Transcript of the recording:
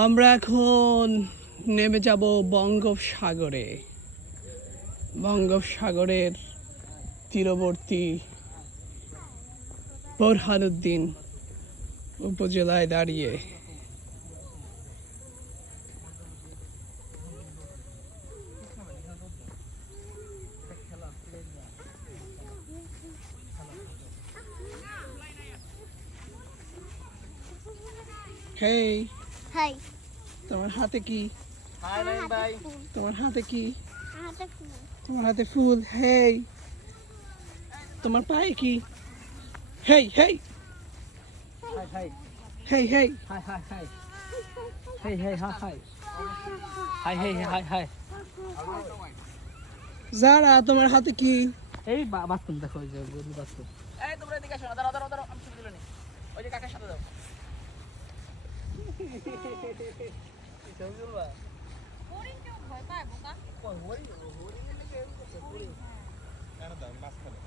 আমরা এখন নেমে যাব বঙ্গোপসাগরে। বঙ্গোপসাগরের তীরবর্তী বোরহানুদ্দিন উপজেলায় দাঁড়িয়ে হেই হাই তোমার হাতে কি? হাই ভাই তোমার হাতে কি? হাতে ফুল তোমার হাতে ফুল। হেই তোমার পায়ে কি? Hey hey hi hi hey hey hi hi hi hi hi hi hi hi hi hi hi যারা তোমার হাতে কি? এই বাস্তব দেখো ওই যে বাস্তব এই তোমরা এদিকে আসো না, দাঁড়াও দাঁড়াও দাঁড়াও, আমি ছবি তুলে নিই। ওই যে কাকার সাথে দাও। ছবি তুলবা? হরিণ কেউ ভয় পায় বোকা? হরিণ, হরিণের নাকি এরকম করছে, হরিণ। কেন দাও, মাঝখানে।